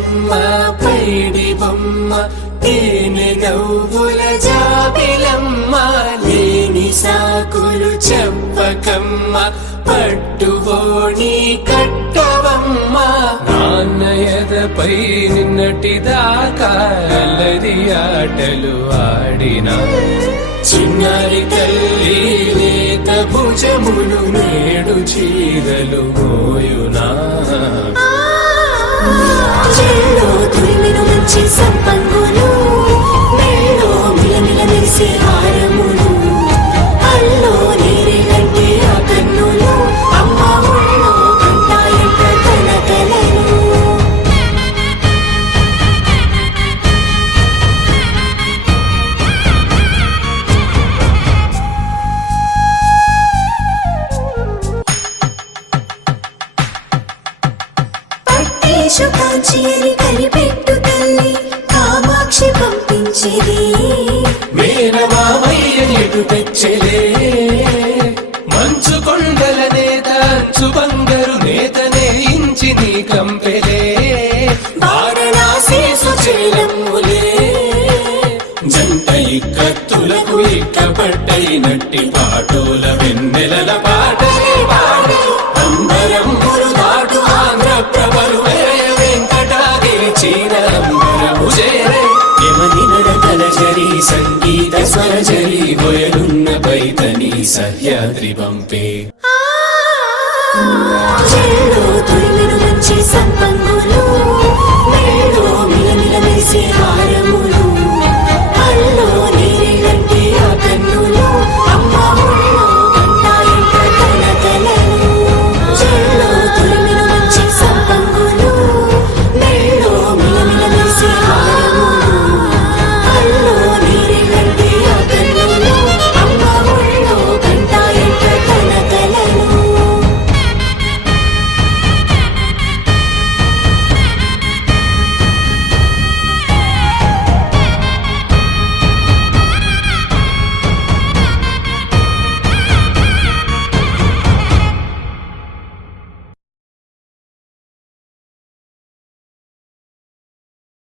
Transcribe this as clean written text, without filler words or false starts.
బొమ్మ పైడి బొమ్మ తేనె నవ్వుల జాబిలమ్మ లేని సాకులు చెప్పకమ్మ పట్టుబోని కట్టవమ్మ నాన్నయదపై నిన్నటిదాకా అల్లరి ఆటలు ఆడినా చిన్నారి తల్లి లేత భుజములు నేడు చీరలు మోయునా చెల్లో తురిమిను మంచి సంపంగులు మెల్లో మిలమిల మెరిసే హారములు అల్లో నీరే కంటే ఆ కన్నులు అమ్మ ఒళ్ళో కంటాయంట తన కలను కాంచి అని కలిపెట్టు తల్లి కామాక్షి పంపించేది మేనమామయ్య ఎటు తెచ్చలే మంచు కొండల నేత అంచు బంగారు నేతనే ఇంచి నీ కంపెలే వారణాసి సుచేలమ్ములే జంట ఇక్కత్తులకు ఇక్కపట్టైనట్టి పాటోల వెన్నెలల పాటలే పాడే అంబరం దాటు ఆంధ్ర ప్రభలు సంగీత స్వరజరి బొయలున్న పైతని సహ్యాద్రి పంపే చెల్లో తురిమిను మంచి సంపంగు